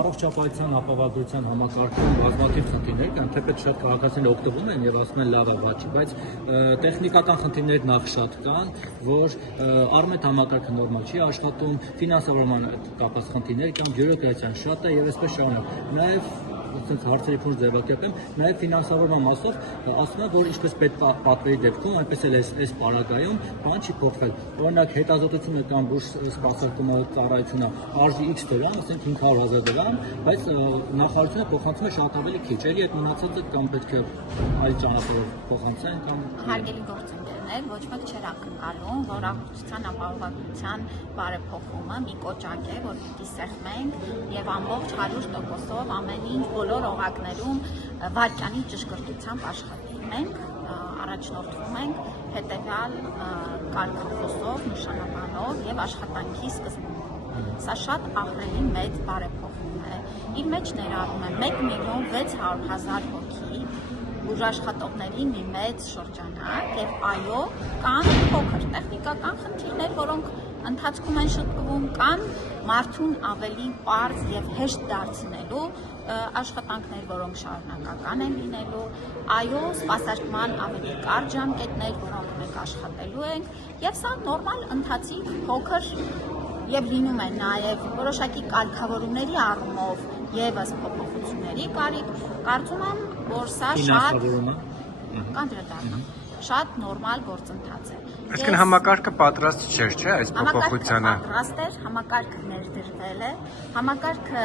առողջապահության ապահովագրության համակարգում բազմաթիվ խնդիրներ կան, թեպետ շատ քաղաքացիներ օգտվում են եւ ասում են լավ է, բաճի, բայց տեխնիկական խնդիրներ նախ շատ կան, որ առմետ համակարգը նորմալ չի աշխատում, ֆինանսավորման կապված խնդիրներ կան, բյուրոկրատիան շատ է եւ այսպես շարունակ։ Նաեւ հարցերի փորձ ձևակերպեմ, նաև ֆինանսավորման մասով ասում են, որ ինչպես պետպատվերի դեպքում, այնպես էլ այս պարագայում բան չի փոխվել։ Օրինակ հետազոտությունը կամ բուժ սպասարկումը ծառայությունը արժի X դրամ, ասենք 500,000 դրամ, բայց նախարարությունը փոխանցում է շատ ավելի քիչ։ Էլի այդ մնացածը կամ պետք է այլ ճանապարհով փոխանցեն կամ հարգելի գործընկերներ, ոչ մեկ չէր ակնկալում, որ առողջության ապահովագրության բարեփոխումը մի կոճակ է, որ պիտի սեղմենք եւ ամբողջ 100%-ով ամեն ինչ բոլոր օղակներում վարկյանի ճշգրտությամբ աշխատի։ Մենք առաջնորդվում ենք հետևյալ կարգախոսով, նշանաբանով եւ աշխատանքի սկզբունքով։ Սա շատ ահռելի մեծ բարեփոխում է։ Իր մեջ ներառում է 1,600,000 հոգի բուժաշխատողների մի մեծ շրջանակ եւ այո, կան փոքր տեխնիկական խնդիրներ, որոնք ընթացքում են շտկվում, կան մարդուն ավելի պարզ եւ հեշտ դարձնելու աշխատանքներ, որոնք շարունակական են լինելու, այո, սպասարկման ավելի կարճ ժամկետներ, որոնք մենք աշխատելու ենք, եւ սա նորմալ ընթացիկ փոքր եւ լինում է նաեւ որոշակի կարգավորումների առումով եւս փոփոխությունների կարիք, կարծում եմ, որ սա շատ նորմալ գործընթաց է։ Այսինքն համակարգը պատրաստ չէր, չէ՞, այս փոփոխությանը։ Պատրաստ էր, համակարգը ներդրվել է, համակարգը,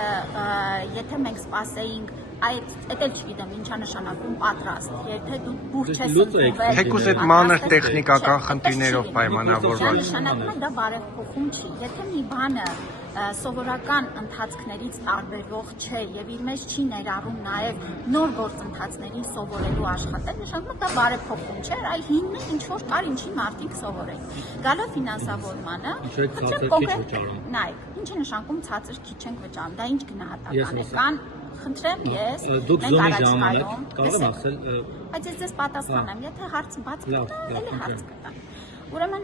եթե մենք սպասեինք, այդ էլ չգիտեմ ինչա նշանակում պատրաստ, եթե դու բուր չես ընդունվել։ Թեկուզ այդ մանր տեխնիկական խնդիրներով պայմանավորված։ Նշանակում է դա բարեփոխում չի։ Եթե մի բանը սովորական ընթացքներից տարբերվող չէ եւ իր մեջ չի ներառում նաեւ նոր գործընթացների սովորելու աշխատել, նշանակում է դա բարեփոխում չէ, այլ հինն ինչ որ կար, ինչին մարդիկ սովորեն։ Գալով ֆինանսավորմանը, նայեք, ինչ է նշանակում ցածր քիչ ենք վճարում, դա ինչ գնահատական է, կան խնդրեմ ես, մենք առաջկայում, կարող եմ ասել, բայց ես ձեզ պատասխանեմ, եթե հարց բաց կտա, էլի հարց կտա։ Ուրեմն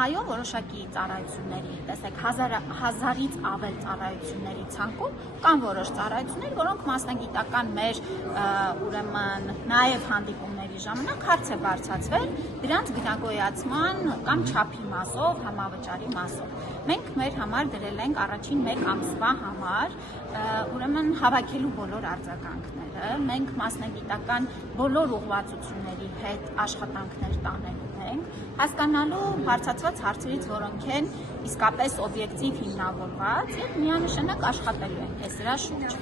այո, որոշակի ծառայությունների, տեսեք, 1000-ից ավել ծառայությունների ցանկում կան որոշ ծառայություններ, որոնք մասնագիտական մեր ուրեմն նաև հանդիպումների ժամանակ հարց է բարձրացվել դրանց գնագոյացման կամ չափի մասով, համավճարի մասով։ Մենք մեր համար դրել ենք առաջին 1 ամսվա համար ուրեմն հավաքելու բոլոր արձագանքները, մենք մասնագիտական բոլոր ուղղվածությունների հետ աշխատանքներ տանելու ենք, հասկանալու հարցածված հարցերից, որոնք են իսկապես օբյեկտիվ հիմնավորված եւ միանշանակ աշխատելու ենք այս դրա շուրջ։